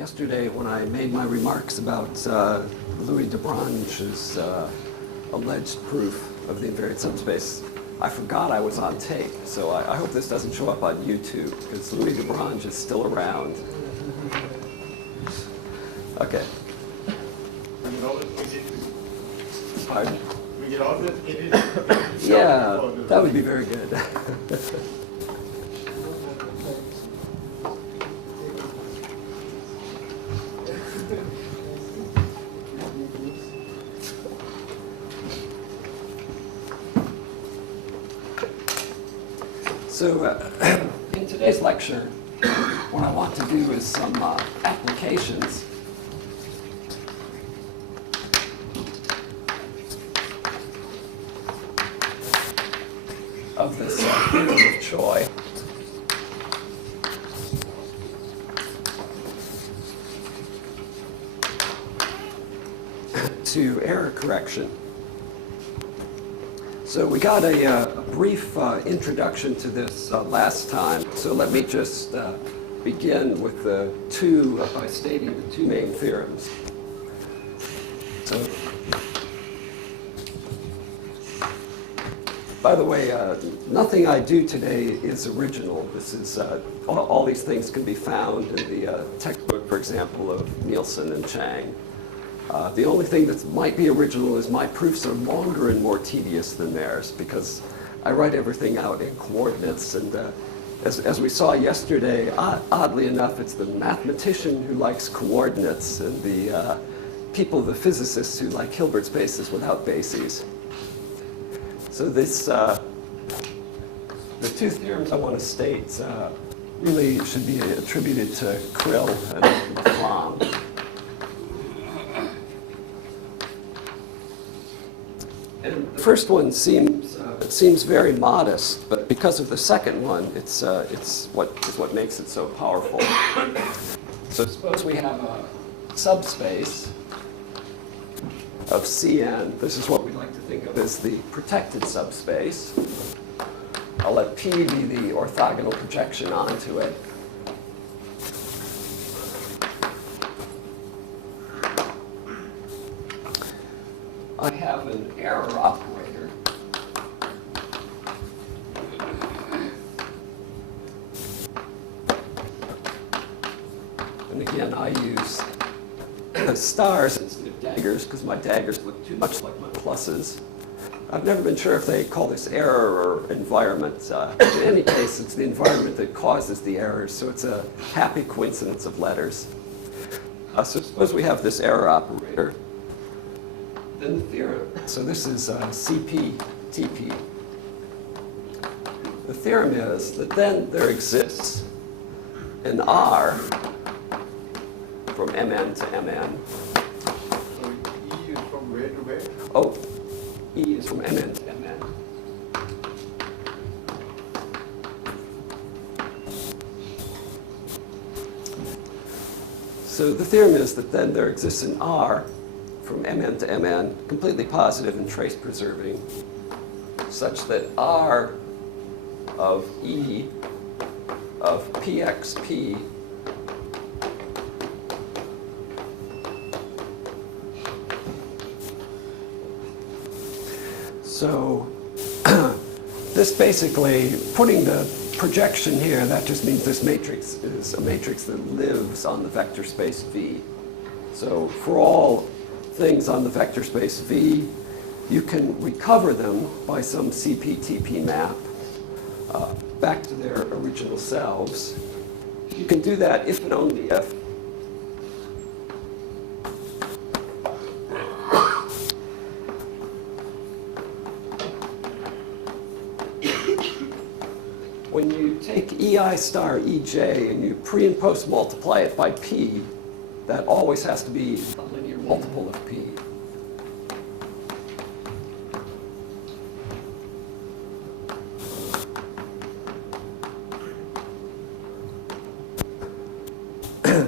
Yesterday, when I made my remarks about Louis de Brange's alleged proof of the invariant subspace, I forgot I was on tape. So I hope this doesn't show up on YouTube, because Louis de Brange is still around. Okay. Pardon? We can always edit. Yeah, that would be very good. So in today's lecture, what I want to do is some applications of this theorem of Choi. To error correction. So we got a brief introduction to this last time. So let me just begin with by stating the two main theorems. So, by the way, nothing I do today is original. This is all these things can be found in the textbook, for example, of Nielsen and Chang. The only thing that might be original is my proofs are longer and more tedious than theirs, because I write everything out in coordinates. And as we saw yesterday, oddly enough, it's the mathematician who likes coordinates and the the physicists who like Hilbert spaces without bases. So the two theorems I want to state really should be attributed to Knill and Laflamme. And the first one seems very modest, but because of the second one, it's what makes it so powerful. So suppose we have a subspace of Cn. This is what we like to think of as the protected subspace. I'll let P be the orthogonal projection onto it. I have an error operator. And again, I use stars instead of daggers because my daggers look too much like my pluses. I've never been sure if they call this error or environment. In any case, it's the environment that causes the errors, so it's a happy coincidence of letters. So suppose we have this error operator. Then the theorem. So this is CP, TP. The theorem is that then there exists an R from Mn to Mn. So E is from where to where? Oh, E is from Mn to Mn. So the theorem is that then there exists an R from Mn to Mn, completely positive and trace preserving, such that R of E of PXP so this basically, putting the projection here, that just means this matrix is a matrix that lives on the vector space V. So for all things on the vector space V, you can recover them by some CP-TP map back to their original selves. You can do that if and only if when you take EI star EJ and you pre and post multiply it by P, that always has to be a linear multiple of P.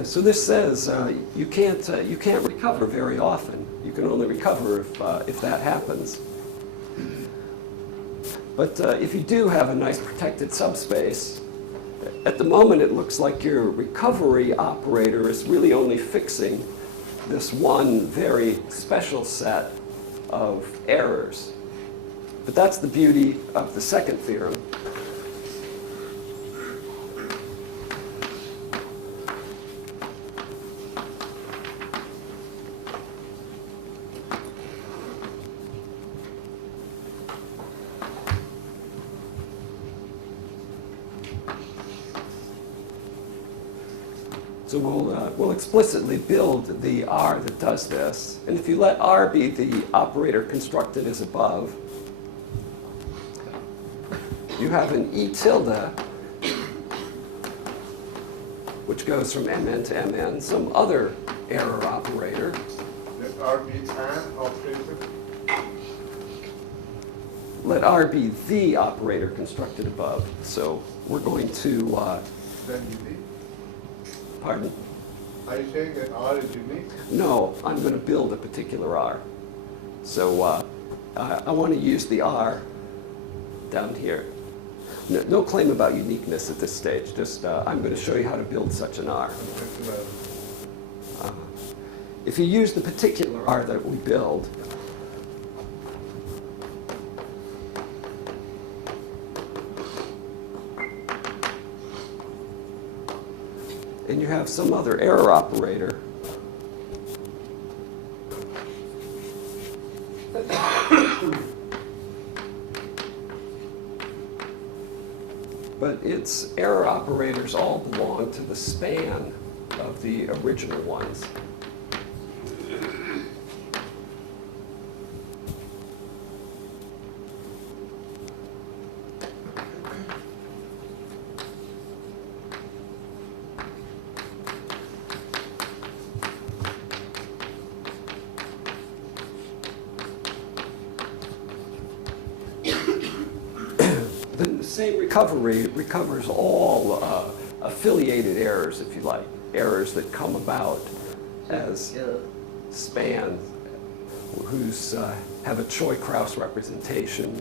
So this says you can't recover very often. You can only recover if that happens. But if you do have a nice protected subspace, at the moment, it looks like your recovery operator is really only fixing this one very special set of errors. But that's the beauty of the second theorem. So we'll explicitly build the R that does this. And if you let R be the operator constructed as above, you have an E tilde, which goes from mn to mn, some other error operator. Let R be an operator. Let R be the operator constructed above. So we're going to, Then unique. pardon? Are you saying that R is unique? No, I'm going to build a particular R. So I want to use the R down here. No claim about uniqueness at this stage, just I'm going to show you how to build such an R. If you use the particular R that we build, and you have some other error operator, but its error operators all belong to the span of the original ones. The same recovery recovers all affiliated errors, if you like, errors that come about as spans whose have a Choi-Krauss representation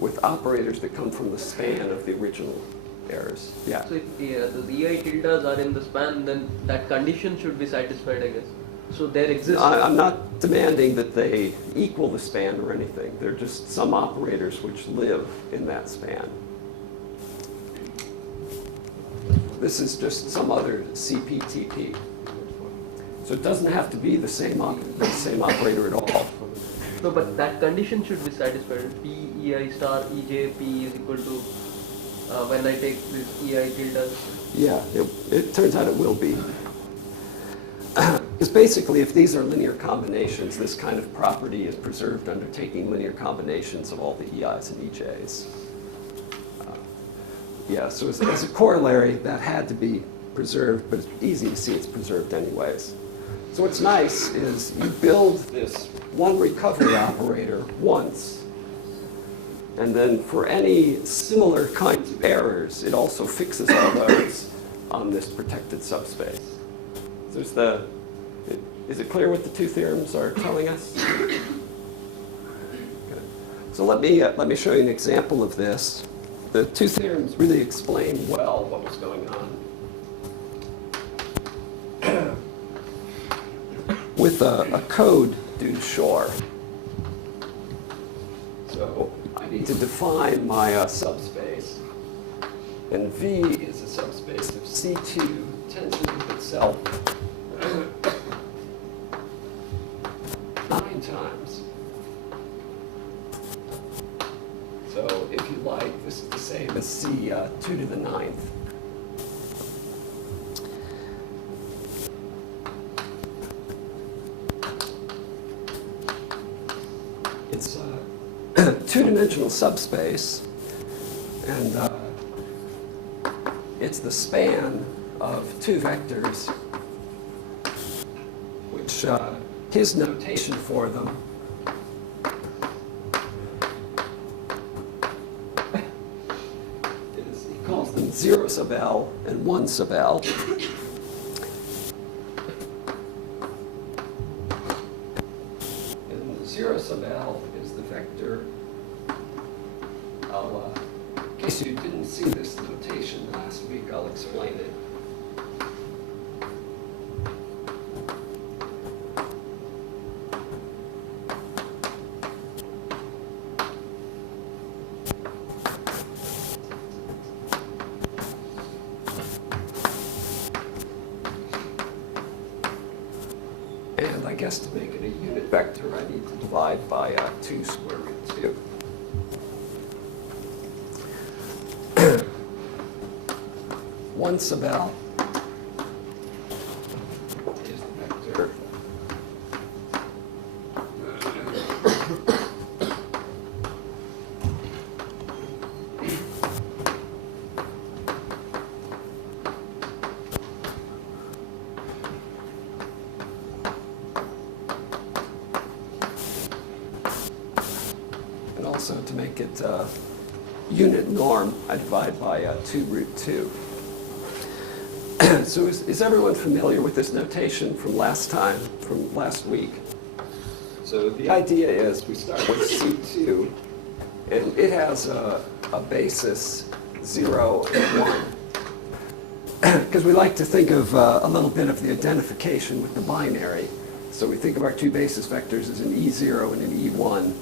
with operators that come from the span of the original errors. Yeah. So if the EI tildes are in the span, then that condition should be satisfied, I guess. So there exists. I'm not demanding that they equal the span or anything. They're just some operators which live in that span. This is just some other CPTP. So it doesn't have to be the same operator at all. No, but that condition should be satisfied. P, EI star, EJ, P is equal to, when I take this EI tilde. Yeah, it turns out it will be. Because basically, if these are linear combinations, this kind of property is preserved under taking linear combinations of all the EIs and EJs. Yeah, so as a corollary, that had to be preserved, but it's easy to see it's preserved anyways. So what's nice is you build this one recovery operator once, and then for any similar kinds of errors, it also fixes all those on this protected subspace. There's is it clear what the two theorems are telling us? Okay. So let me show you an example of this. The two theorems really explain well what was going on. With a code due to Shor. So I need to define my subspace. And V is a subspace of C2 tensor with itself 9 times. So if you like, this is the same as C2 to the 9th. It's a two-dimensional subspace, and it's the span of two vectors, which his notation for them is, he calls them 0 sub L and 1 sub L. And 0 sub L is the vector I'll In case you didn't see this notation last week, I'll explain it. And I guess to make it a unit vector, I need to divide by 2 square root 2. Once about is the vector. And also to make it unit norm, I divide by 2 root 2. So is everyone familiar with this notation from last week? So the idea is we start with C2, and it has a basis 0 and 1. Because we like to think of a little bit of the identification with the binary. So we think of our 2 basis vectors as an E0 and an E1.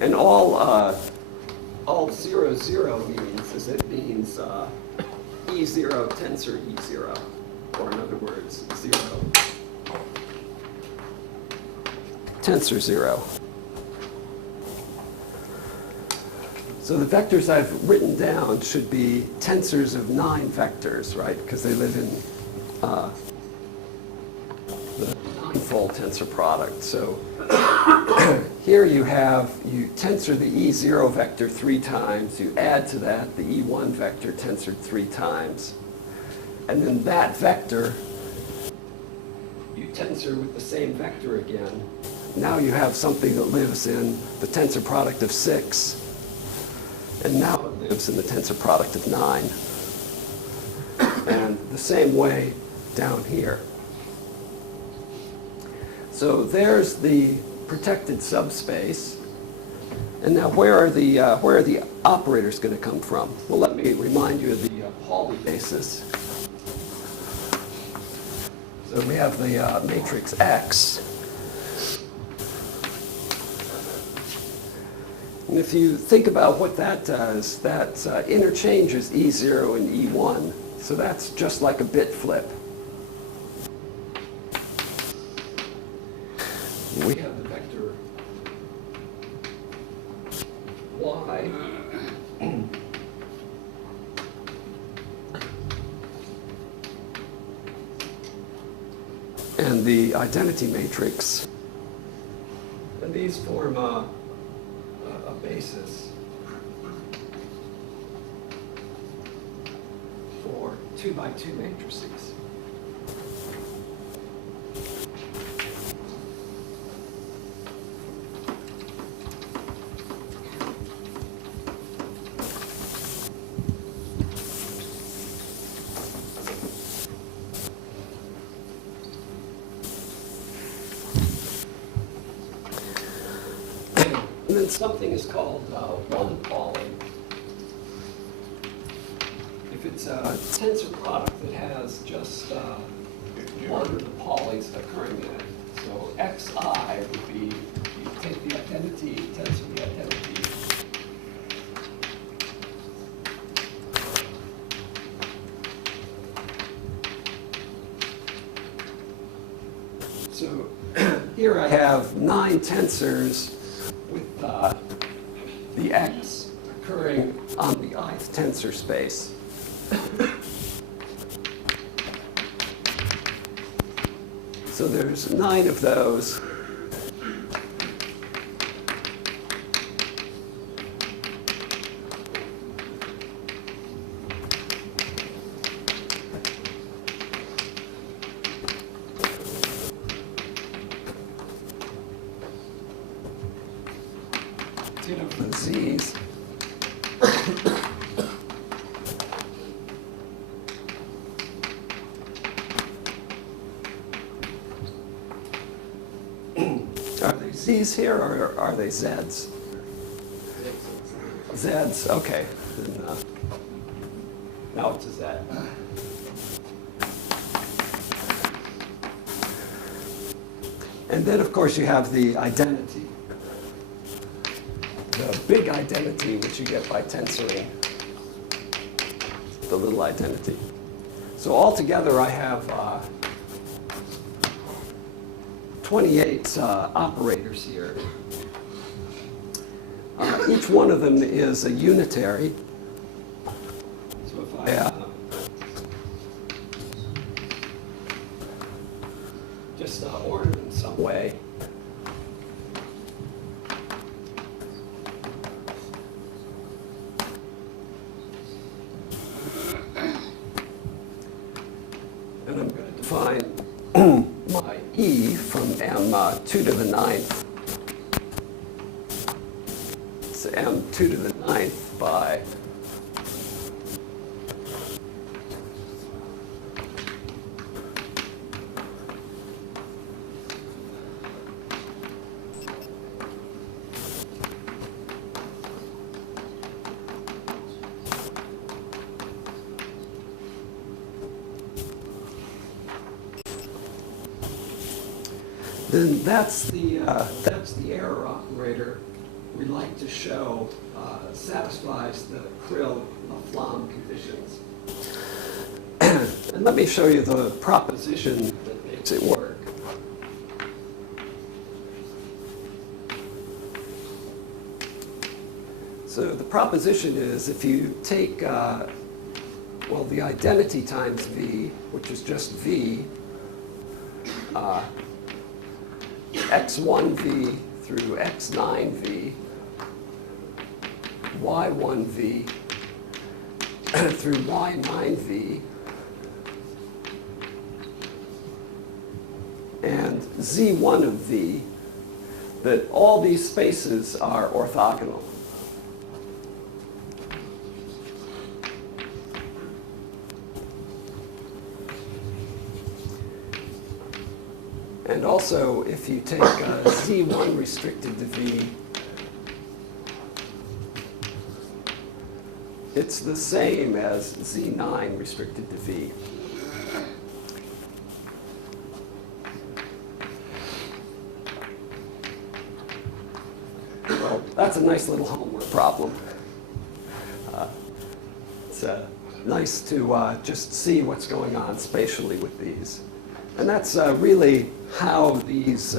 And all 0, 0 means is it means E0 tensor E0, or in other words, 0 tensor 0. So the vectors I've written down should be tensors of 9 vectors, right? Because they live in the 9-fold tensor product. So here you tensor the E0 vector 3 times, you add to that the E1 vector tensored 3 times, and then that vector you tensor with the same vector again. Now you have something that lives in the tensor product of 6, and now it lives in the tensor product of 9. And the same way down here. So there's the protected subspace. And now where are the operators going to come from? Well, let me remind you of the Pauli basis. So we have the matrix X. And if you think about what that does, that interchanges E0 and E1. So that's just like a bit flip. We have the vector Y. And the identity matrix. And these form a basis for 2x2 matrices. And then something is called one Pauli. If it's a tensor product that has just one of the Paulis occurring in it. So xi would be, you take the identity, tensor the identity. So here I have 9 tensors with the x occurring on the ith tensor space. So there's 9 of those. Of the z's. Are they z's here or are they z's? Z's, okay. then now it's a Z. And then, of course, you have the identity. The big identity, which you get by tensoring the little identity. So altogether, I have 28 operators here. Each one of them is a unitary. So if I just order them some way, and I'm going to define my E from M2 to the 9th. It's M2 to the 9th by then that's the error operator we like to show satisfies the Knill-Laflamme conditions. And let me show you the proposition that makes it work. So the proposition is if you take, well, the identity times V, which is just V, x1v through x9v, y1v through y9v, and z1 of v, that all these spaces are orthogonal. And also, if you take z1 restricted to v, it's the same as z9 restricted to v. Well, that's a nice little homework problem. It's nice to just see what's going on spatially with these. And that's really how these,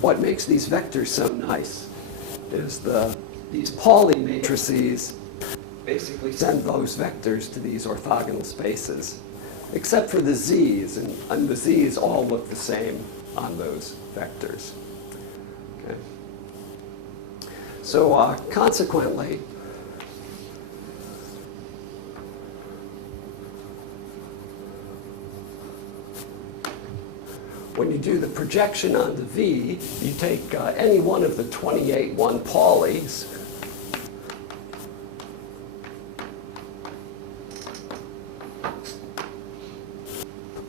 what makes these vectors so nice, is these Pauli matrices basically send those vectors to these orthogonal spaces, except for the z's, and the z's all look the same on those vectors. Okay. So consequently, when you do the projection onto V, you take any one of the 28 1-Paulis,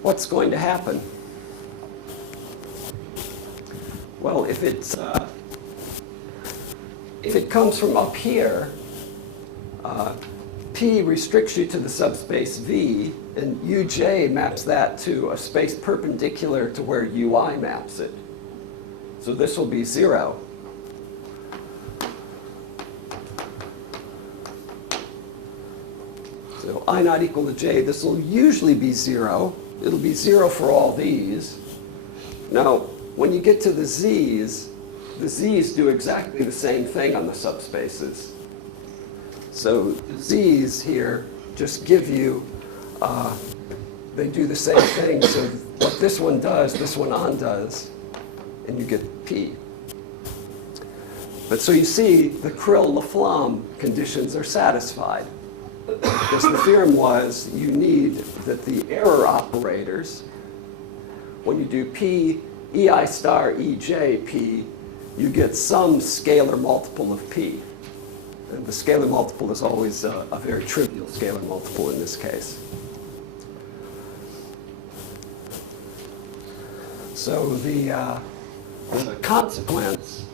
what's going to happen? Well, if it comes from up here, P restricts you to the subspace V, and Uj maps that to a space perpendicular to where Ui maps it. So this will be 0. So I naught equal to j, this will usually be 0. It'll be 0 for all these. Now, when you get to the z's do exactly the same thing on the subspaces. So the z's here just give you, they do the same thing. So what this one does, this one undoes, and you get P. But so you see the Knill-Laflamme conditions are satisfied. Because the theorem was you need that the error operators, when you do P, EI star, EJ, P, you get some scalar multiple of P. And the scalar multiple is always a very trivial scalar multiple in this case. So the consequence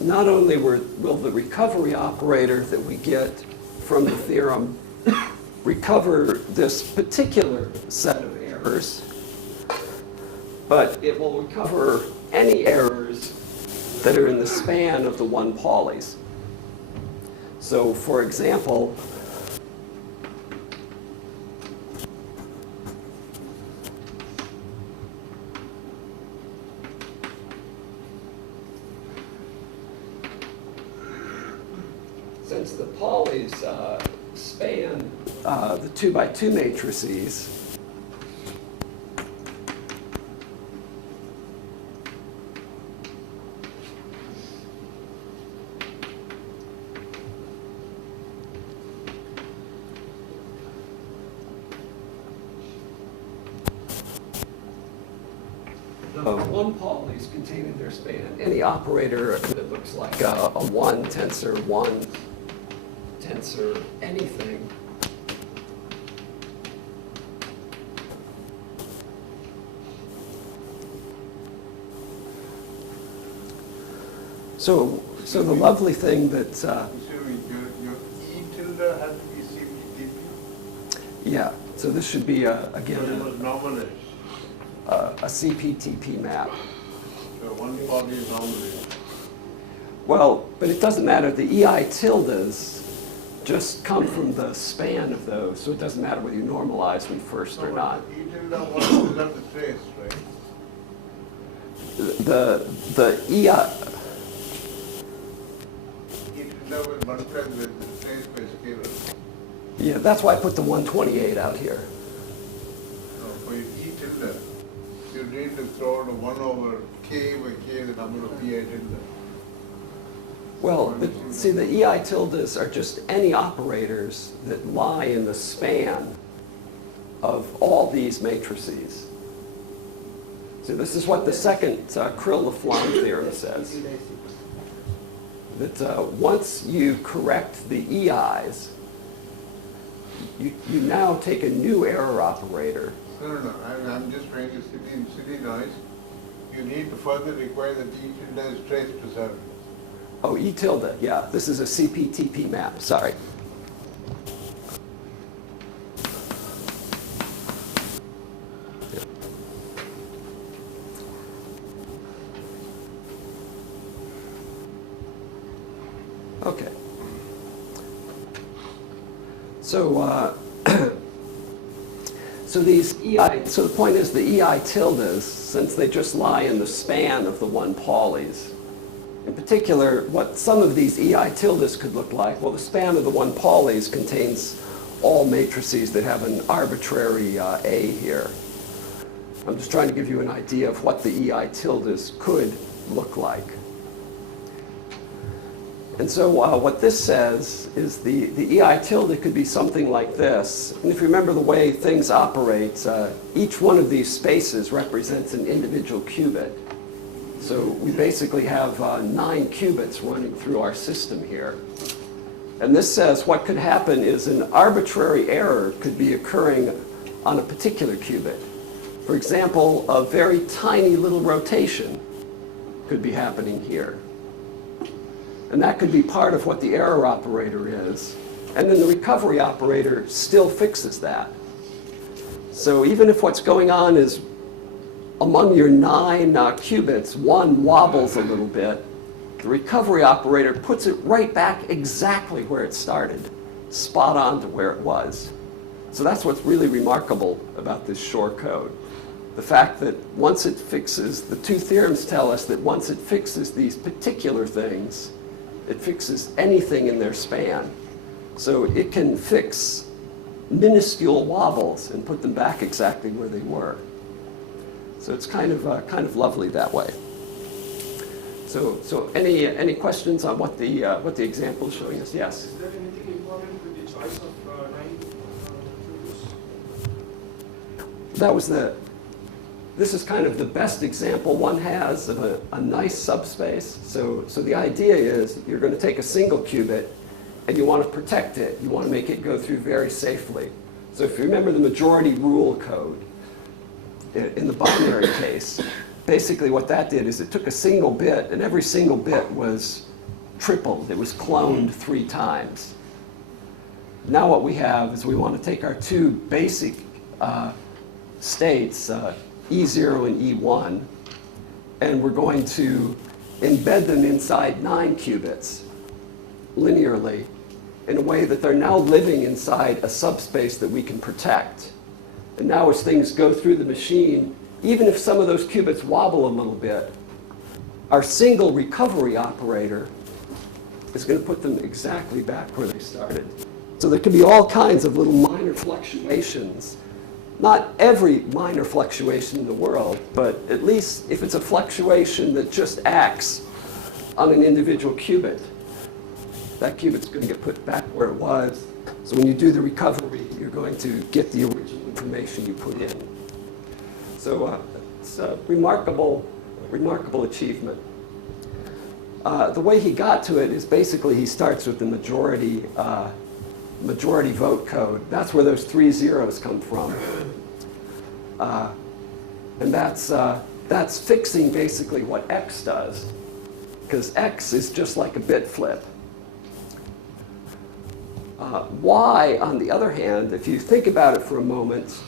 not only will the recovery operator that we get from the theorem recover this particular set of errors, but it will recover any errors that are in the span of the 1 Pauli's. So, for example, since the Pauli's span the 2x2 matrices, the 1 Pauli's contained in their span any operator that looks like a 1 tensor, 1 tensor, anything. So the lovely thing that, So your E tilde has to be CPTP? yeah, so this should be, So it again, was normalized. a CPTP map. So 1 Pauli is normalized. Well, but it doesn't matter. The EI tildes just come from the span of those, so it doesn't matter whether you normalize them first or not. E tilde was without the trace, right? The EI, E tilde will multiply with the trace by scalar. yeah, that's why I put the 128 out here. No, for your E tilde, you need to throw the 1 over k by k, the number of pi tilde. Well, but see, the EI tildes are just any operators that lie in the span of all these matrices. So this is what the second Knill-Laflamme theorem says. That once you correct the EIs, you now take a new error operator. No, I'm just trying to city noise. You need to further require that E tilde is trace preserved. Oh, E tilde, yeah, this is a CPTP map, sorry. Yeah. Okay. So, so these EI, so the point is the EI tildes, since they just lie in the span of the 1 Pauli's, in particular, what some of these EI tildes could look like, well, the span of the 1 Pauli's contains all matrices that have an arbitrary A here. I'm just trying to give you an idea of what the EI tildes could look like. And so what this says is the EI tilde could be something like this. And if you remember the way things operate, each one of these spaces represents an individual qubit. So we basically have 9 qubits running through our system here. And this says what could happen is an arbitrary error could be occurring on a particular qubit. For example, a very tiny little rotation could be happening here. And that could be part of what the error operator is. And then the recovery operator still fixes that. So even if what's going on is among your 9 qubits, one wobbles a little bit, the recovery operator puts it right back exactly where it started, spot on to where it was. So that's what's really remarkable about this Shor code. The fact that once it fixes, the 2 theorems tell us that once it fixes these particular things, it fixes anything in their span. So it can fix minuscule wobbles and put them back exactly where they were. So it's kind of lovely that way. So any questions on what the example is showing us? Yes. Is there anything important with the choice of 9 qubits? This is kind of the best example one has of a nice subspace. So the idea is you're going to take a single qubit and you want to protect it. You want to make it go through very safely. So if you remember the majority rule code in the binary case, basically what that did is it took a single bit, and every single bit was tripled. It was cloned 3 times. Now what we have is we want to take our 2 basic states, E0 and E1, and we're going to embed them inside 9 qubits linearly in a way that they're now living inside a subspace that we can protect. And now as things go through the machine, even if some of those qubits wobble a little bit, our single recovery operator is going to put them exactly back where they started. So there can be all kinds of little minor fluctuations. Not every minor fluctuation in the world, but at least if it's a fluctuation that just acts on an individual qubit, that qubit's going to get put back where it was. So when you do the recovery, you're going to get the original information you put in. So it's a remarkable achievement. The way he got to it is basically he starts with the majority vote code. That's where those 3 zeros come from. And that's fixing basically what X does, because X is just like a bit flip. Y, on the other hand, if you think about it for a moment,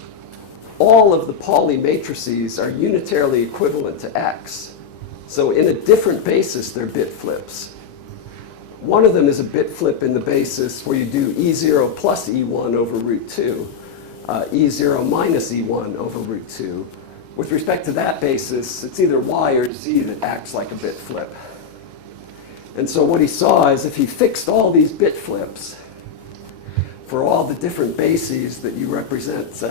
all of the Pauli matrices are unitarily equivalent to X. So in a different basis, they're bit flips. One of them is a bit flip in the basis where you do E0 plus E1 over root 2, E0 minus E1 over root 2. With respect to that basis, it's either Y or Z that acts like a bit flip. And so what he saw is if he fixed all these bit flips for all the different bases that you represent,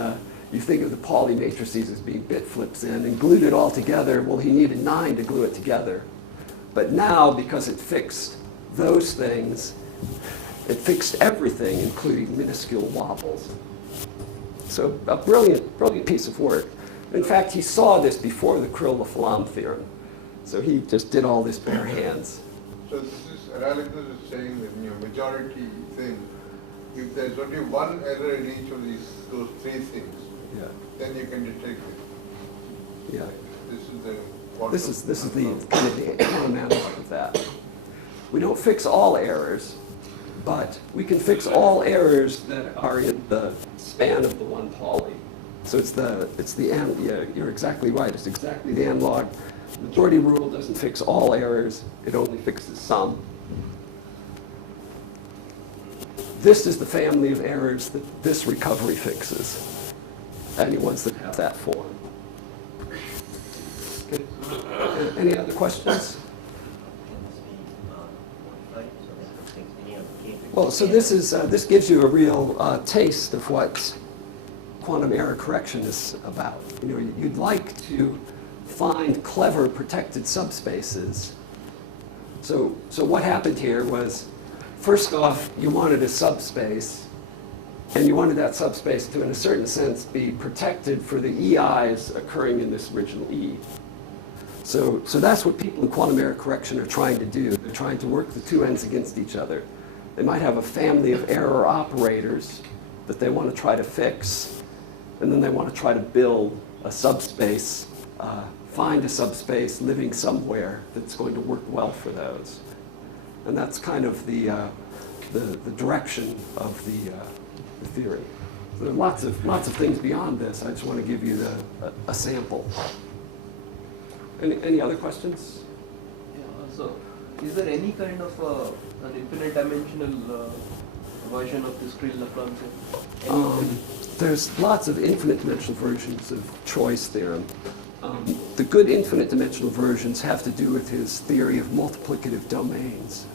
you think of the Pauli matrices as being bit flips in, and glued it all together, well, he needed 9 to glue it together. But now, because it fixed those things, it fixed everything, including minuscule wobbles. So a brilliant piece of work. In fact, he saw this before the Knill-Laflamme theorem. So he just did all this bare hands. So this is, analysis is saying that in your majority thing, if there's only one error in each of those 3 things, Yeah. then you can detect it. Yeah. This is the quantum. This is the kind of the analysis of that. We don't fix all errors, but we can fix all errors that are in the span of the 1 Pauli. So yeah, you're exactly right. It's exactly the analog. The majority rule doesn't fix all errors. It only fixes some. This is the family of errors that this recovery fixes. Any ones that have that form. Okay. Any other questions? Well, so this gives you a real taste of what quantum error correction is about. You know, you'd like to find clever protected subspaces. So what happened here was, first off, you wanted a subspace, and you wanted that subspace to, in a certain sense, be protected for the EIs occurring in this original E. So that's what people in quantum error correction are trying to do. They're trying to work the 2 ends against each other. They might have a family of error operators that they want to try to fix, and then they want to try to build a subspace, find a subspace living somewhere that's going to work well for those. And that's kind of the direction of the theory. So there are lots of things beyond this. I just want to give you a sample. Any other questions? Yeah, so is there any kind of an infinite dimensional version of this Knill-Laflamme? There's lots of infinite dimensional versions of Choi's theorem. The good infinite dimensional versions have to do with his theory of multiplicative domains.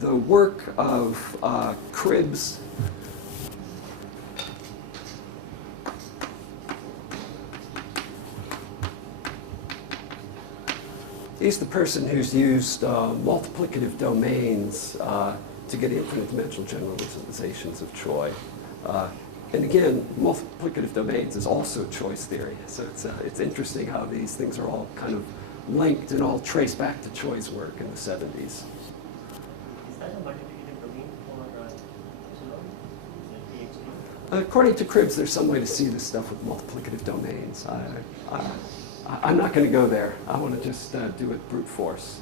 The work of Cribbs he's the person who's used multiplicative domains to get infinite dimensional generalizations of Choi. And again, multiplicative domains is also Choi's theory. So it's interesting how these things are all kind of linked and all trace back to Choi's work in the 70s. Is that a multiplicative domain for epsilon? Is that the According to Cribbs, there's some way to see this stuff with multiplicative domains. I'm not going to go there. I want to just do it brute force.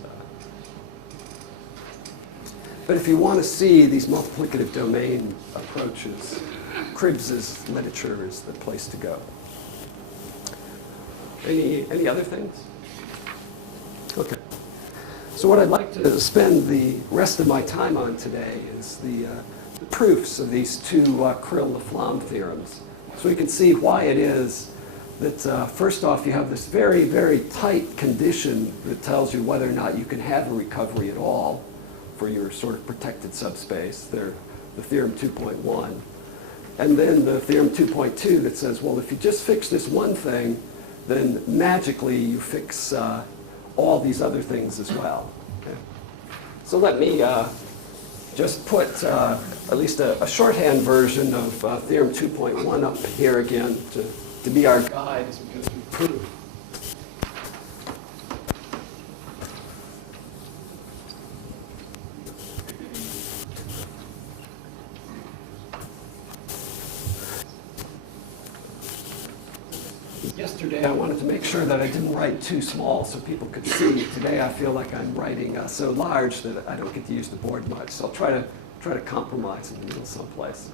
But if you want to see these multiplicative domain approaches, Cribbs's literature is the place to go. Any other things? Okay. So what I'd like to spend the rest of my time on today is the proofs of these two Knill-Laflamme theorems. So we can see why it is that first off you have this very, very tight condition that tells you whether or not you can have a recovery at all for your sort of protected subspace. They're the theorem 2.1. And then the theorem 2.2 that says, well, if you just fix this one thing, then magically you fix all these other things as well. Okay? So let me just put at least a shorthand version of theorem 2.1 up here again to be our guide as we go through the proof. Yesterday I wanted to make sure that I didn't write too small so people could see. Today I feel like I'm writing so large that I don't get to use the board much. So I'll try to compromise in the middle someplace.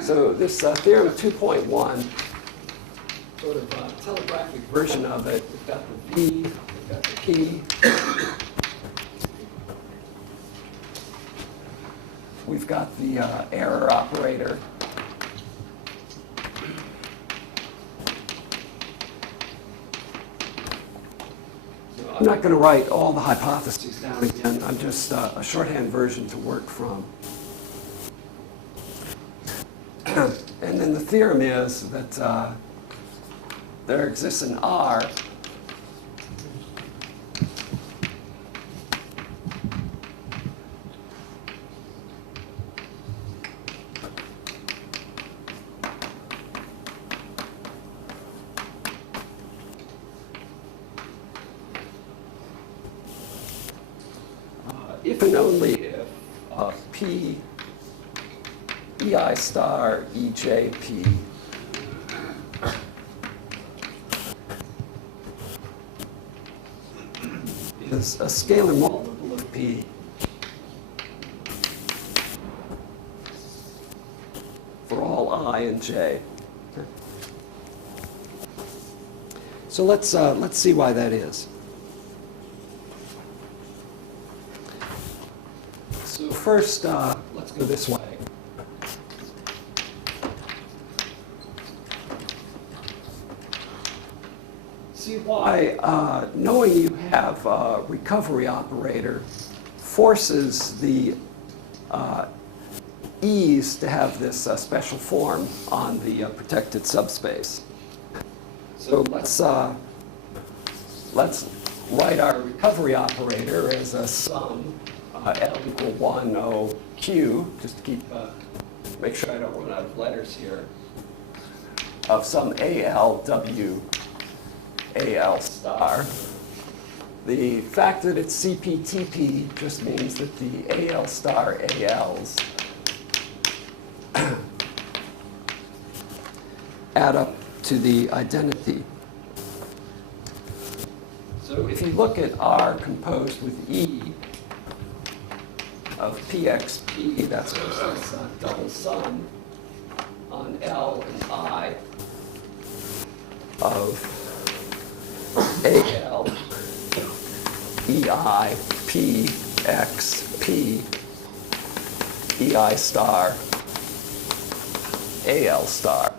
So this theorem 2.1, sort of telegraphic version of it, we've got the V, we've got the P, we've got the error operator. I'm not going to write all the hypotheses down again. I'm just a shorthand version to work from. And then the theorem is that there exists an R if and only if P EI star EJP is a scalar multiple of P for all I and J. Okay. So let's see why that is. So first, let's go this way. See why knowing you have a recovery operator forces the E's to have this special form on the protected subspace. So let's write our recovery operator as a sum L equal 1 O Q, just to keep make sure I don't run out of letters here, of some AL W AL star. The fact that it's CPTP just means that the AL star ALs add up to the identity. So if you look at R composed with E of PXP, that's just a double sum on L and I of AL, EI, P, X, P, EI star, AL star.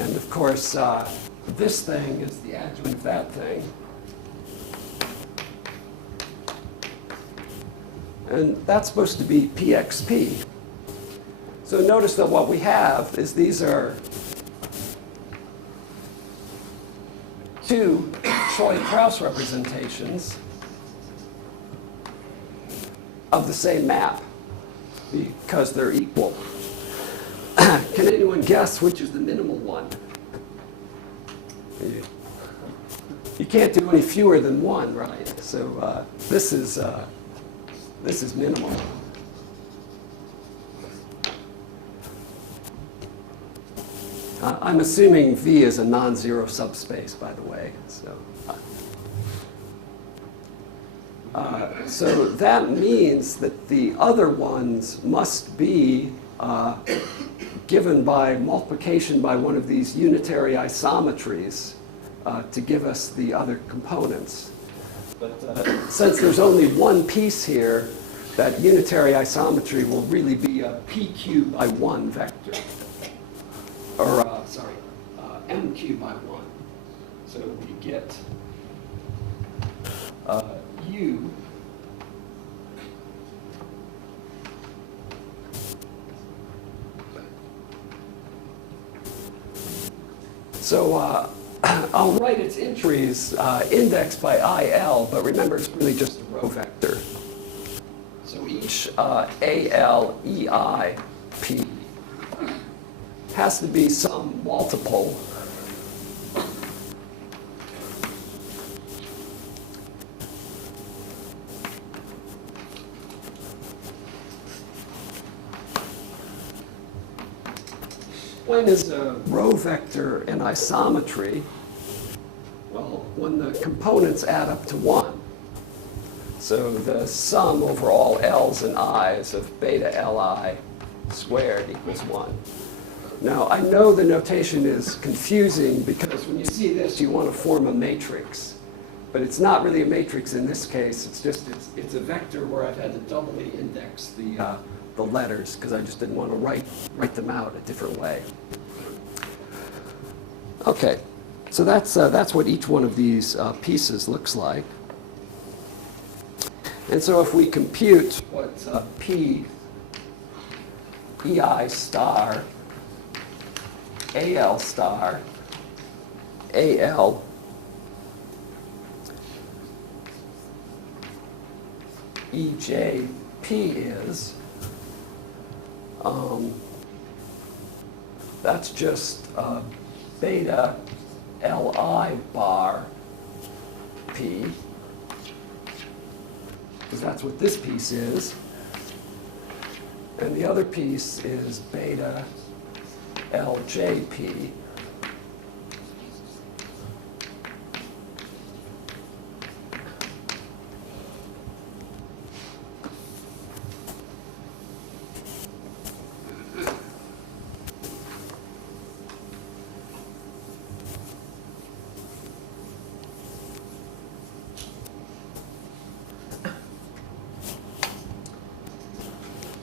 And of course, this thing is the adjoint of that thing. And that's supposed to be PXP. So notice that what we have is these are two Choi-Krauss representations of the same map because they're equal. Can anyone guess which is the minimal one? You can't do any fewer than one, right? So this is minimal. I'm assuming V is a non-zero subspace, by the way. So that means that the other ones must be given by multiplication by one of these unitary isometries to give us the other components. But since there's only one piece here, that unitary isometry will really be a p cubed by 1 vector. Or, m cubed by 1. So we get u So I'll write its entries indexed by IL, but remember it's really just a row vector. So each AL, EI, P has to be some multiple When is a row vector an isometry? Well, when the components add up to 1. So the sum over all L's and I's of beta Li squared equals 1. Now, I know the notation is confusing because when you see this, you want to form a matrix. But it's not really a matrix in this case. It's just, it's a vector where I've had to doubly index the letters because I just didn't want to write them out a different way. Okay, so that's what each one of these pieces looks like. And so if we compute what P, EI star, AL star, AL, EJP is, that's just beta Li bar P, because that's what this piece is. And the other piece is beta LJP.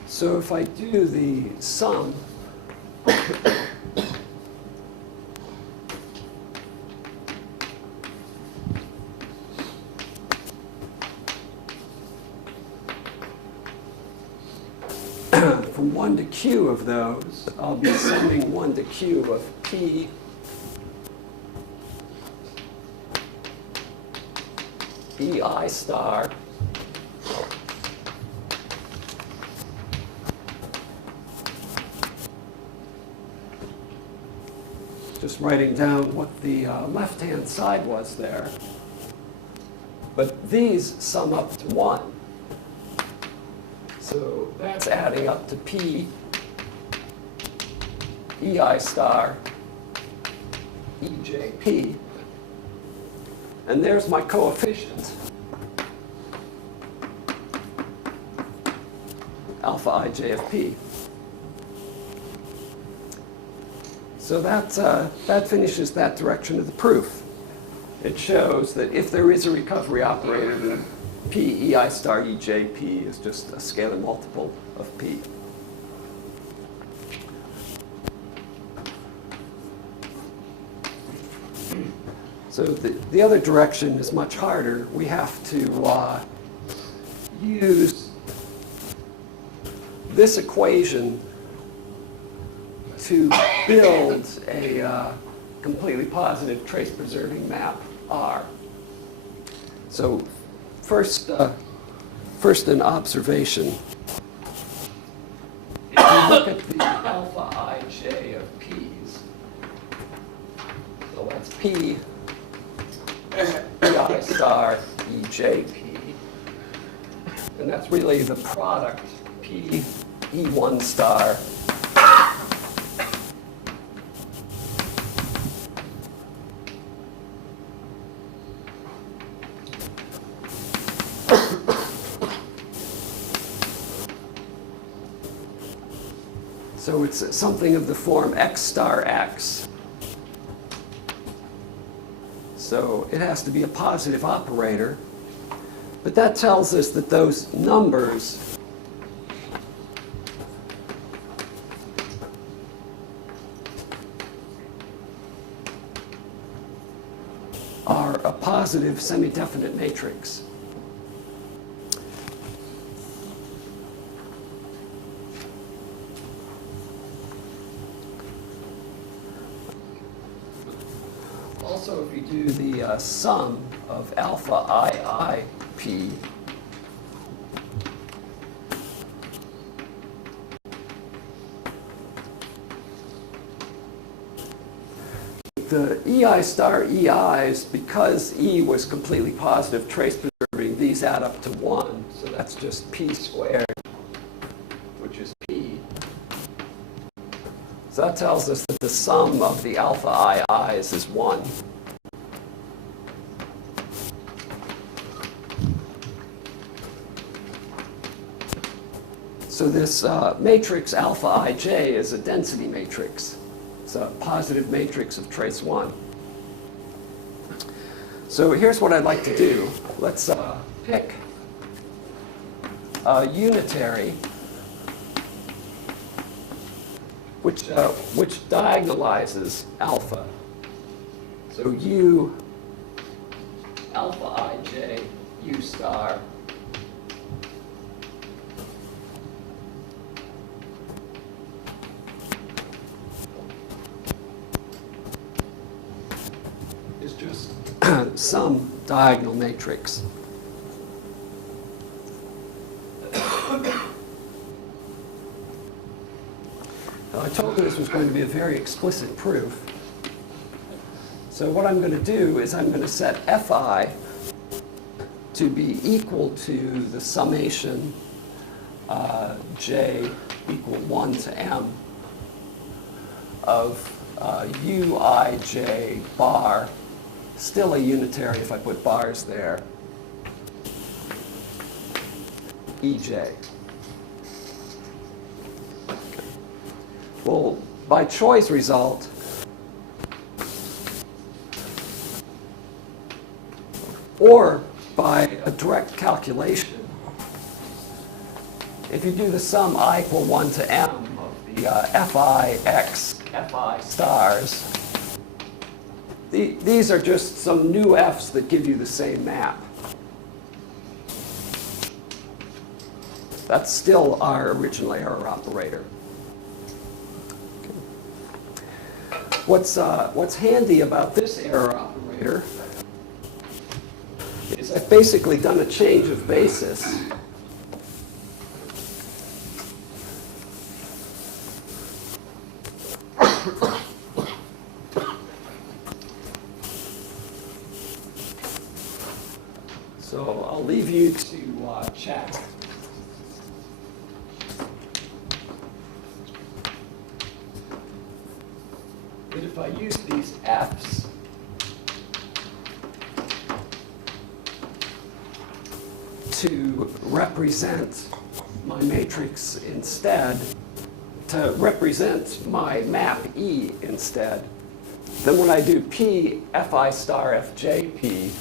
So if I do the sum from 1 to q of those, I'll be summing 1 to q of P EI star just writing down what the left-hand side was there. But these sum up to 1. So that's adding up to P, EI star, EJP. And there's my coefficient, alpha ij of P. So that finishes that direction of the proof. It shows that if there is a recovery operator, then P EI star EJP is just a scalar multiple of P. So the other direction is much harder. We have to use this equation to build a completely positive trace-preserving map R. So first an observation. If you look at the alpha ij of p's, so that's P, EI star, EJP, and that's really the product P, E1 star, So it's something of the form x star x. So it has to be a positive operator. But that tells us that those numbers are a positive semi-definite matrix. Also, if you do the sum of alpha I p, the EI star EIs, because E was completely positive trace preserving, these add up to 1. So that's just P squared, which is P. So that tells us that the sum of the alpha IIs is 1. So this matrix alpha ij is a density matrix. It's a positive matrix of trace 1. So here's what I'd like to do. Let's pick a unitary which diagonalizes alpha. So U alpha ij U star is just some diagonal matrix. Now, I told you this was going to be a very explicit proof. So what I'm going to do is I'm going to set Fi to be equal to the summation j equal 1 to m of uij bar, still a unitary if I put bars there, ej. Well, by choice result, or by a direct calculation, if you do the sum I equal 1 to m of the fi x, fi stars, these are just some new f's that give you the same map. That's still our original error operator. What's handy about this error operator is I've basically done a change of basis. So I'll leave you to check. But if I use these f's to represent my matrix instead, to represent my map E instead, then when I do P Fi star Fjp,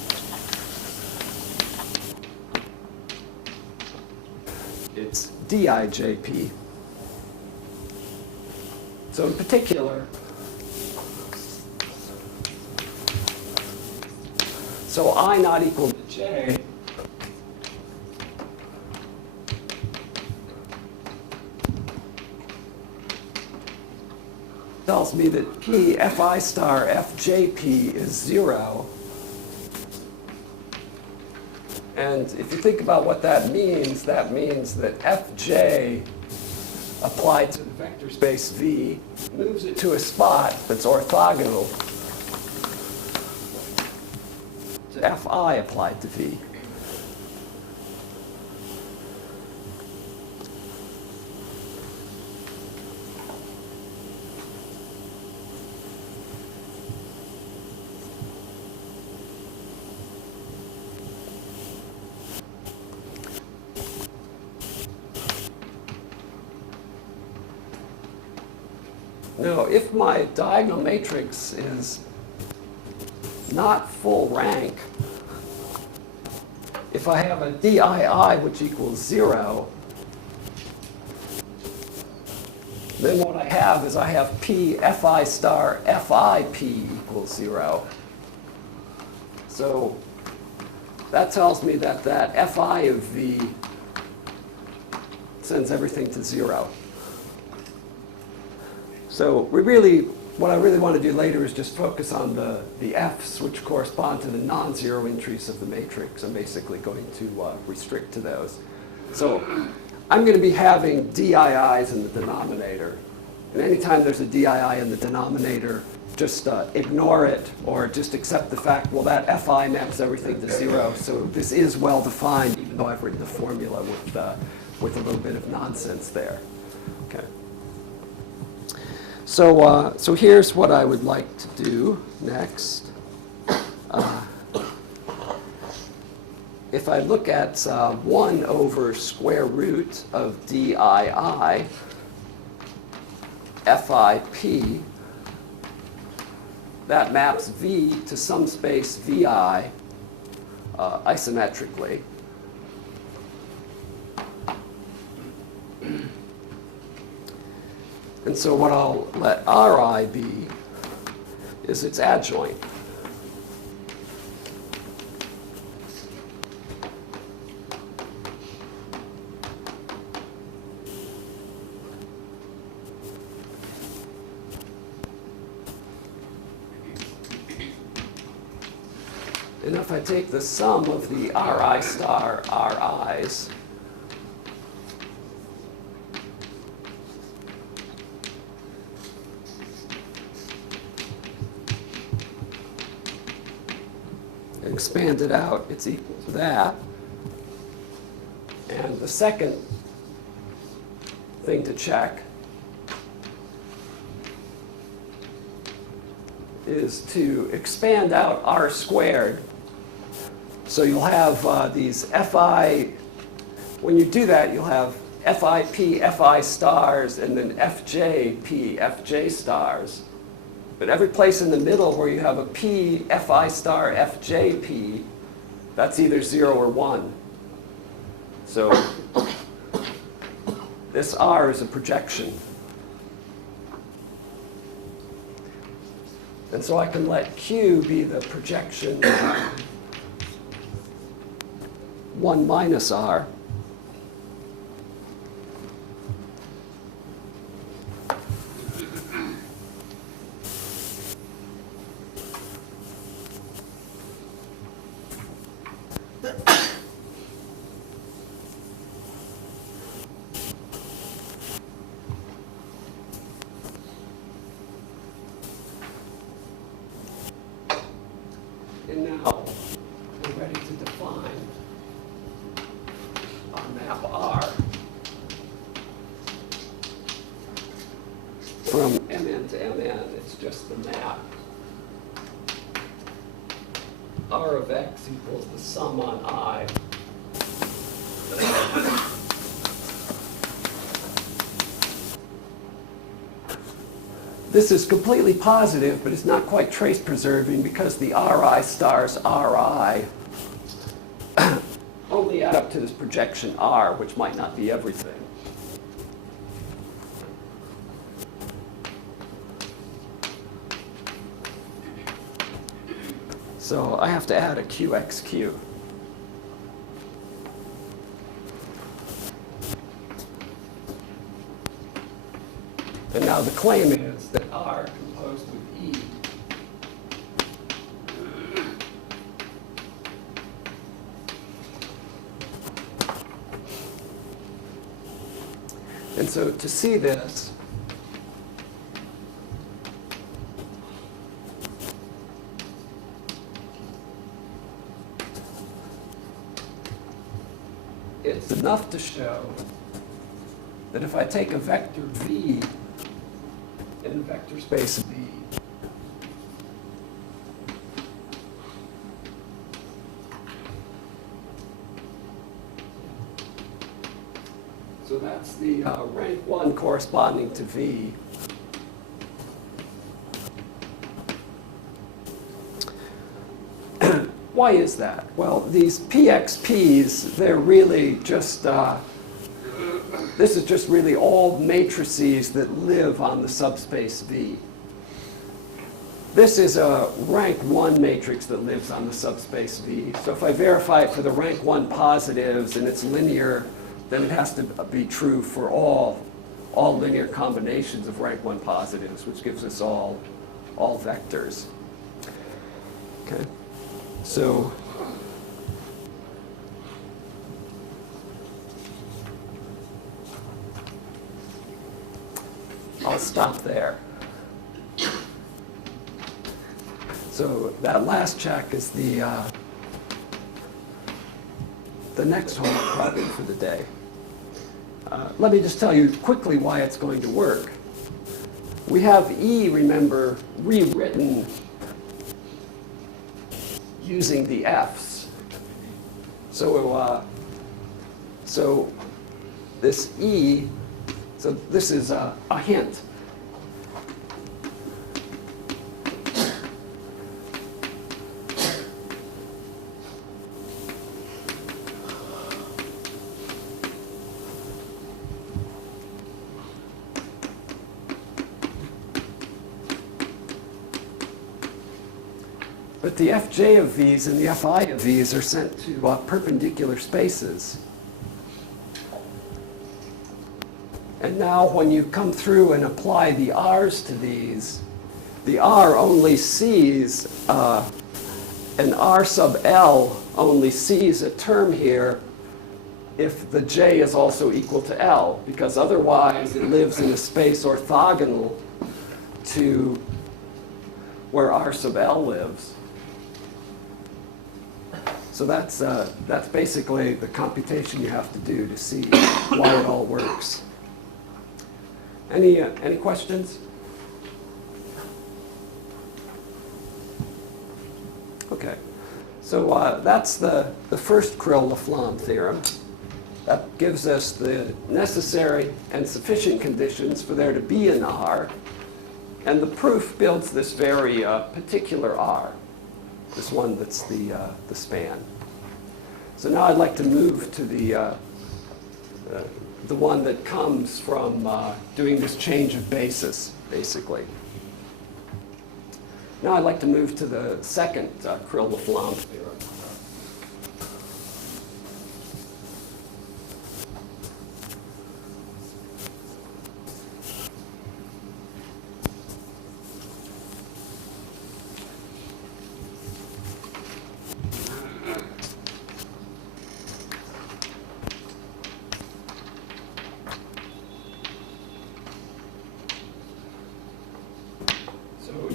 it's Dijp. So in particular, so I not equal to j tells me that P Fi star Fjp is 0. And if you think about what that means that Fj applied to the vector space V moves it to a spot that's orthogonal to Fi applied to V. Now, if my diagonal matrix is not full rank, if I have a DII which equals 0, then what I have is I have P Fi star Fi P equals 0. So that tells me that that Fi of V sends everything to 0. So what I really want to do later is just focus on the F's, which correspond to the non-zero entries of the matrix. I'm basically going to restrict to those. So I'm going to be having DIIs in the denominator. And anytime there's a DII in the denominator, just ignore it or just accept the fact, well, that Fi maps everything to 0. So this is well defined, even though I've written the formula with a little bit of nonsense there. Okay. So here's what I would like to do next. If I look at 1 over square root of dii FIP, that maps V to some space VI isometrically. And so what I'll let Ri be is its adjoint. And if I take the sum of the Ri star Ri's, and expand it out, it's equal to that. And the second thing to check is to expand out R squared. So you'll have these Fi, when you do that, you'll have FIP, Fi stars, and then FJP, FJ stars. But every place in the middle where you have a P, Fi star, FJP, that's either 0 or 1. So this R is a projection. And so I can let Q be the projection 1 minus R. And now we're ready to define our map R from Mn to Mn. It's just the map. R of x equals the sum on I. This is completely positive, but it's not quite trace preserving because the Ri stars Ri only add up to this projection R, which might not be everything. So I have to add a QXQ. And now the claim is that R composed with E and so to see this, it's enough to show that if I take a vector V in the vector space V, so that's the rank 1 corresponding to V. why is that? Well, these PXPs, they're really just, this is just really all matrices that live on the subspace V. This is a rank 1 matrix that lives on the subspace V. So if I verify it for the rank 1 positives and it's linear, then it has to be true for all linear combinations of rank 1 positives, which gives us all vectors. Okay, so I'll stop there. So that last check is the next homework problem for the day. Let me just tell you quickly why it's going to work. We have E, remember, rewritten using the F's. So, so this E, so this is a hint. But the Fj of V's and the Fi of V's are sent to perpendicular spaces. And now when you come through and apply the R's to these, the R only sees, an R sub L only sees a term here if the J is also equal to L, because otherwise it lives in a space orthogonal to where R sub L lives. So that's basically the computation you have to do to see why it all works. Any questions? Okay, so that's the first Knill-Laflamme theorem. That gives us the necessary and sufficient conditions for there to be an R, and the proof builds this very particular R. This one that's the span. So now I'd like to move to the one that comes from doing this change of basis, basically. Now I'd like to move to the second Knill-Laflamme theorem.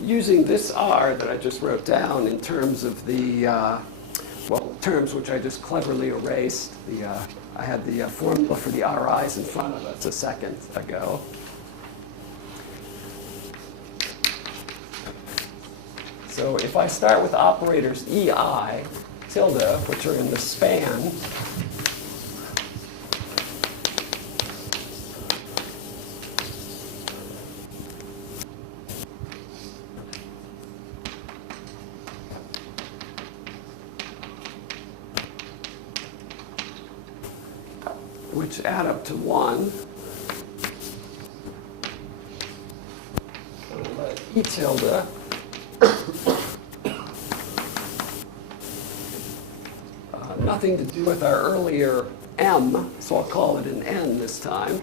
Using this R that I just wrote down in terms of the, terms which I just cleverly erased. I had the formula for the RIs in front of us a second ago. So if I start with operators EI, tilde, which are in the span, which add up to 1. I'll let E tilde nothing to do with our earlier M, so I'll call it an N this time.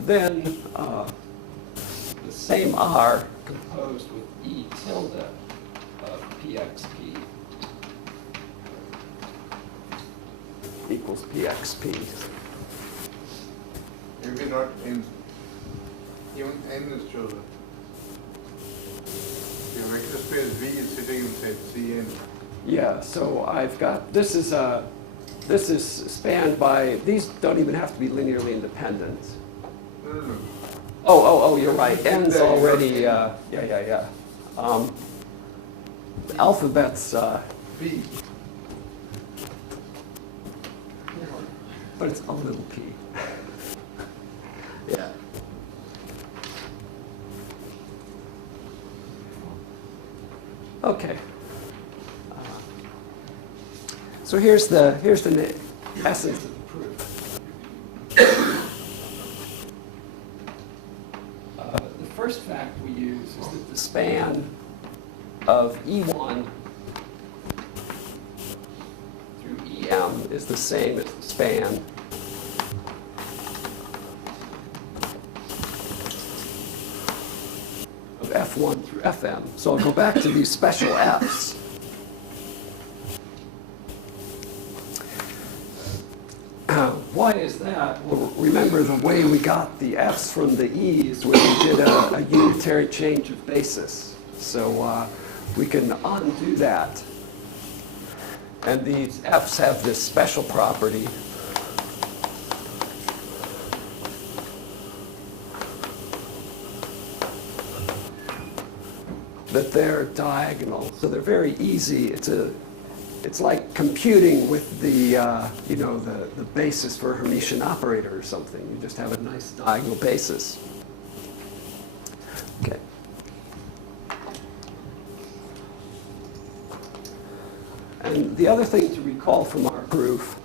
Then the same R composed with E tilde of PXP equals PXP. Maybe not N. Even N is chosen. Your vector space V is sitting inside Cn. Yeah, so I've got, this is spanned by, these don't even have to be linearly independent. No. Oh, you're right. N's already, yeah. The alphabet's, V. but it's a little p. Yeah. Okay. So here's the essence of the proof. The first fact we use is that the span of E1 through EM is the same as the span of F1 through FM. So I'll go back to these special Fs. Why is that? Well, remember the way we got the F's from the E's when we did a unitary change of basis. So we can undo that. And these F's have this special property that they're diagonal. So they're very easy. It's like computing with the the basis for a Hermitian operator or something. You just have a nice diagonal basis. Okay. And the other thing to recall from our proof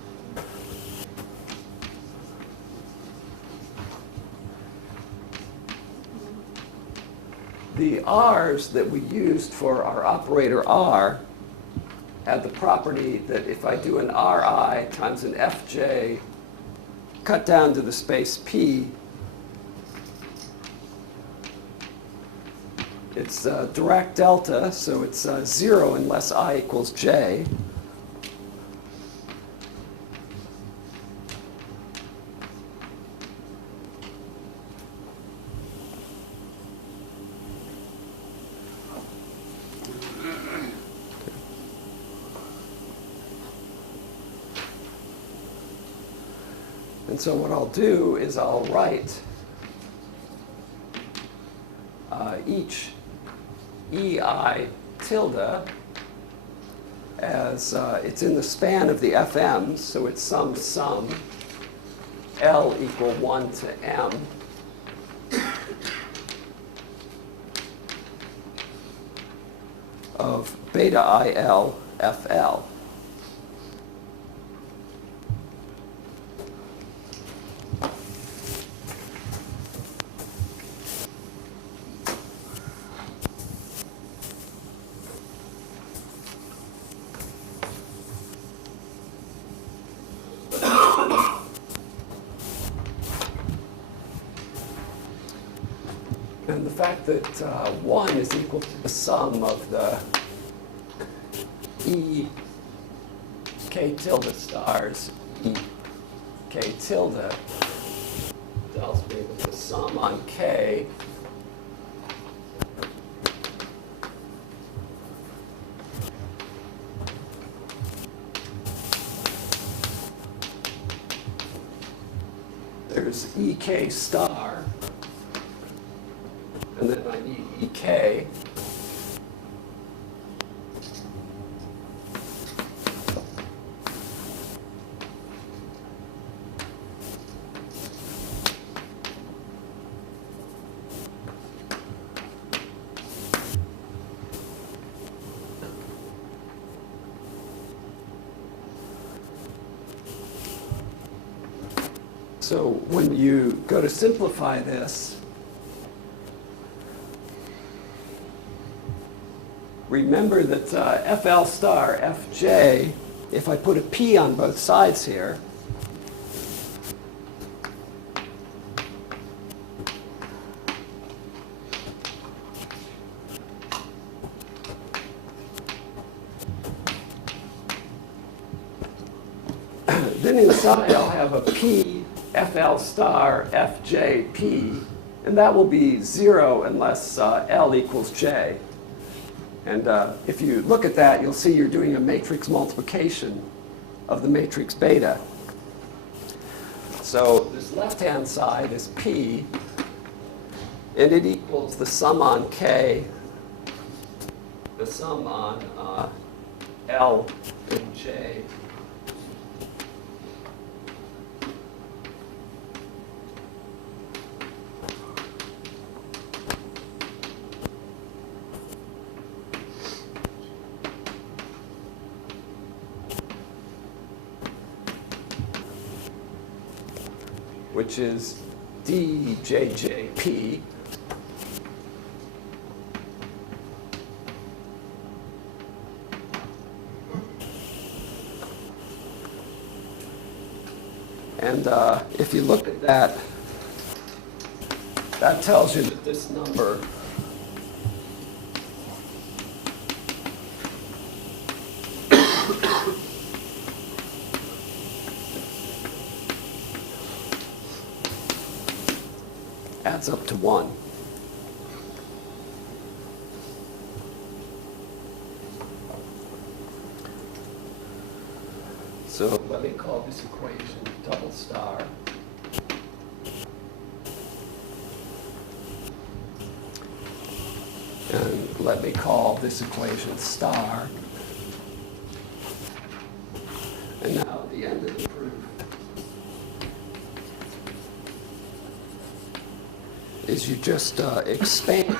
the R's that we used for our operator R had the property that if I do an Ri times an Fj cut down to the space P, it's Dirac delta, so it's 0 unless I equals j. And so what I'll do is I'll write each EI tilde as it's in the span of the FMs, so it's some L equal 1 to M of beta IL FL. And the fact that 1 is equal to the sum of the E k tilde stars E k tilde tells me that the sum on k there's ek star, and then I need ek. So when you go to simplify this, remember that FL star Fj, if I put a P on both sides here, then inside I'll have a P FL star FJP, and that will be 0 unless L equals J. And if you look at that, you'll see you're doing a matrix multiplication of the matrix beta. So this left-hand side is P, and it equals the sum on K, the sum on L and J, which is djjp. And if you look at that, that tells you that this number adds up to 1. So let me call this equation double star. And let me call this equation star. And now at the end of the proof is you just expand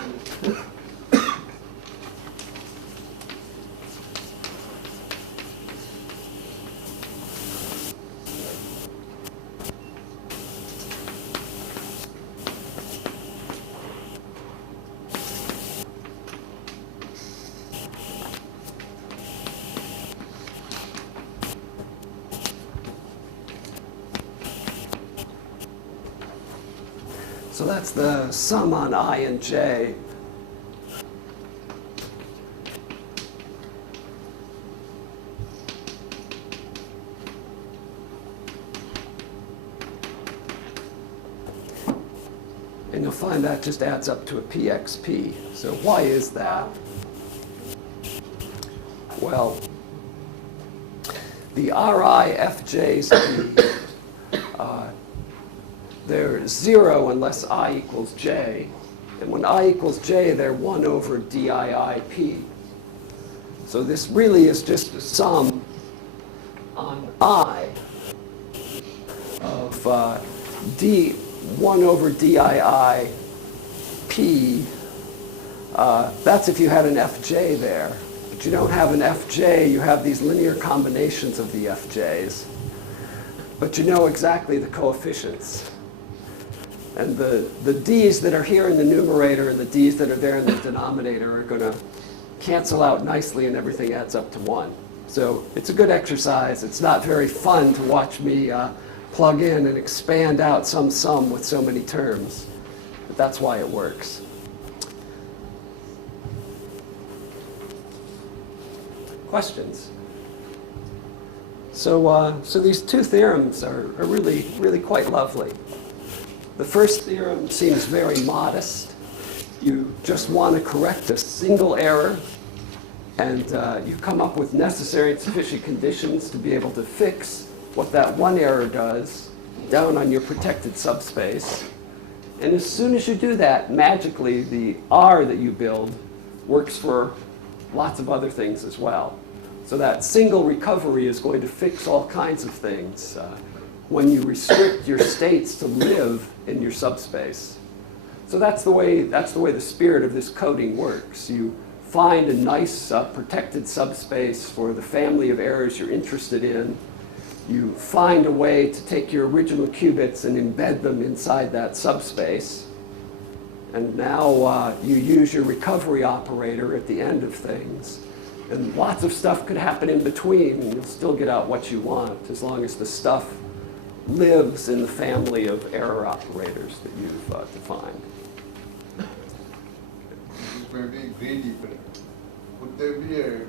So that's the sum on I and j. And you'll find that just adds up to a pxp. So why is that? Well, the RIFJs, they're 0 unless I equals j. And when I equals j, they're 1 over diip. So this really is just a sum on I of d 1 over dii p. That's if you had an fj there. But you don't have an fj, you have these linear combinations of the fj's. But you know exactly the coefficients. And the d's that are here in the numerator and the d's that are there in the denominator are going to cancel out nicely and everything adds up to 1. So it's a good exercise. It's not very fun to watch me plug in and expand out some sum with so many terms. But that's why it works. Questions? So these two theorems are really, really quite lovely. The first theorem seems very modest. You just want to correct a single error, and you come up with necessary and sufficient conditions to be able to fix what that one error does down on your protected subspace. And as soon as you do that, magically, the R that you build works for lots of other things as well. So that single recovery is going to fix all kinds of things when you restrict your states to live in your subspace. So that's the way the spirit of this coding works. You find a nice protected subspace for the family of errors you're interested in. You find a way to take your original qubits and embed them inside that subspace. And now you use your recovery operator at the end of things. And lots of stuff could happen in between, and you'll still get out what you want as long as the stuff lives in the family of error operators that you've defined. This may be greedy, but would there be a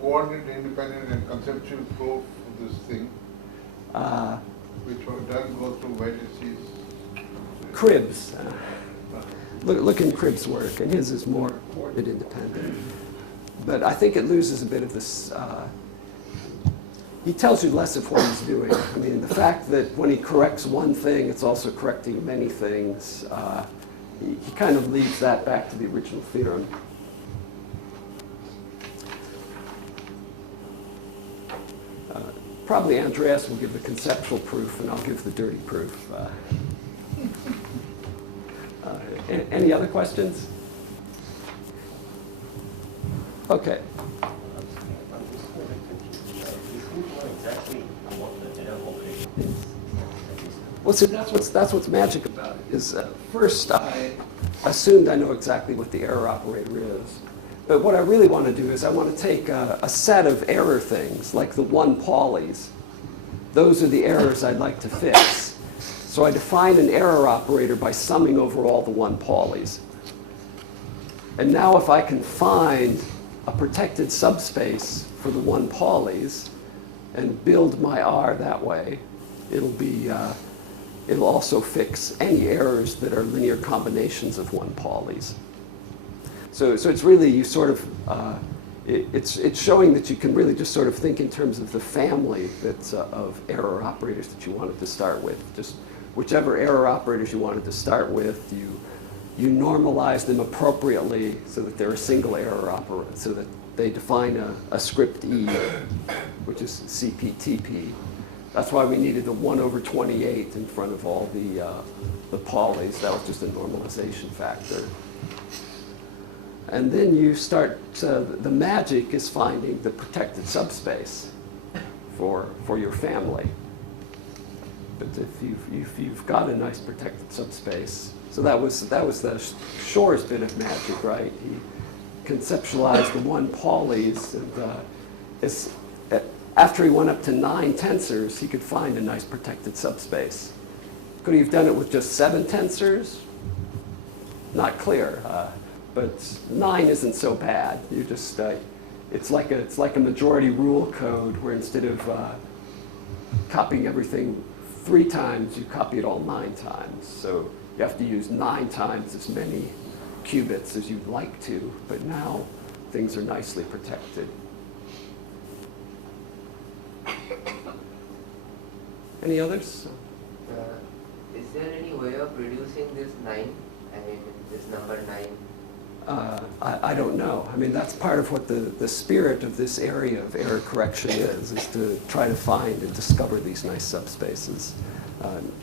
coordinate independent and conceptual proof of this thing, which doesn't go through vertices? Cribbs. Look in Cribbs' work, and his is more coordinate independent. But I think it loses a bit of this. He tells you less of what he's doing. I mean, the fact that when he corrects one thing, it's also correcting many things, he kind of leaves that back to the original theorem. Probably Andreas will give the conceptual proof, and I'll give the dirty proof. Any other questions? Okay. Well, see, that's what's magic about it, is first I assumed I know exactly what the error operator is. But what I really want to do is I want to take a set of error things, like the 1 Pauli's. Those are the errors I'd like to fix. So I define an error operator by summing over all the 1 Pauli's. And now if I can find a protected subspace for the 1 Pauli's and build my R that way, it'll also fix any errors that are linear combinations of 1 Pauli's. So it's really, you sort of, it's showing that you can really just sort of think in terms of the family that's, of error operators that you wanted to start with. Just whichever error operators you wanted to start with, you normalize them appropriately so that they're a single error operator, so that they define a script E, which is CPTP. That's why we needed the 1/28 in front of all the Pauli's. That was just a normalization factor. And then you start, the magic is finding the protected subspace for your family. But if you've got a nice protected subspace, so that was the Shor's bit of magic, right? He conceptualized the 1 Pauli's, and after he went up to 9 tensors, he could find a nice protected subspace. Could he have done it with just 7 tensors? Not clear. But 9 isn't so bad. You just, it's like a majority rule code where instead of copying everything 3 times, you copy it all 9 times. So you have to use 9 times as many qubits as you'd like to, but now things are nicely protected. Any others? Is there any way of reducing this 9? I mean, this number 9? I don't know. I mean, that's part of what the spirit of this area of error correction is to try to find and discover these nice subspaces.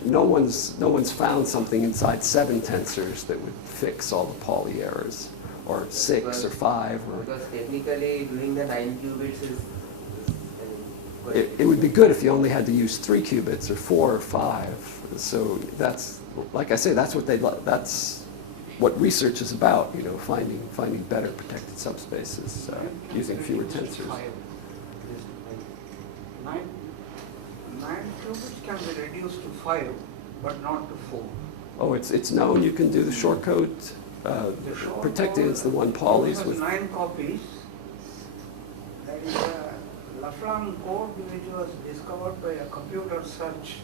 No one's found something inside 7 tensors that would fix all the Pauli errors, or 6 or 5. Because technically doing the 9 qubits is it would be good if you only had to use 3 qubits or 4 or 5. So that's, like I say, that's what research is about, you know, finding better protected subspaces using fewer tensors. 9 qubits can be reduced to 5, but not to 4. Oh, it's known you can do the Shor code protected against the 1 Pauli's with 9 copies. There is a Laflamme code which was discovered by a computer search,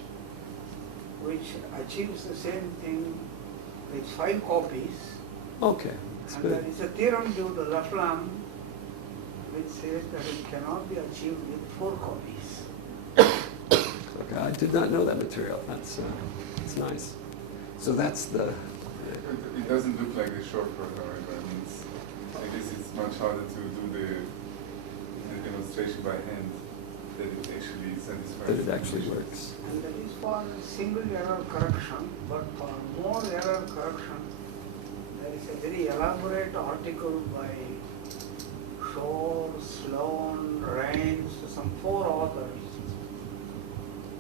which achieves the same thing with 5 copies. Okay, that's And good. there is a theorem due to Laflamme which says that it cannot be achieved with 4 copies. Okay, I did not know that material. That's nice. So that's the. It doesn't look like the Shor program, right? I mean, I guess it's much harder to do the demonstration by hand that it actually satisfies. That it actually works. And that is for single error correction, but for more error correction, there is a very elaborate article by Shor, Sloan, Raines, some 4 authors,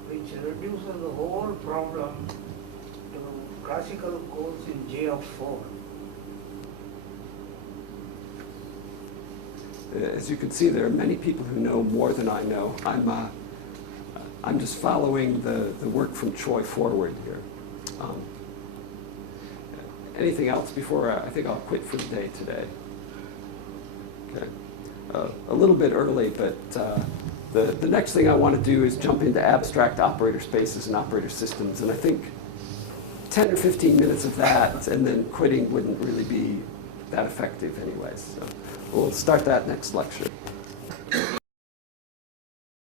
which reduces the whole problem to classical codes in J of 4. As you can see, there are many people who know more than I know. I'm just following the work from Choi forward here. Anything else before I think I'll quit for the day today? Okay. A little bit early, but the next thing I want to do is jump into abstract operator spaces and operator systems, and I think 10 or 15 minutes of that and then quitting wouldn't really be that effective anyways. So we'll start that next lecture.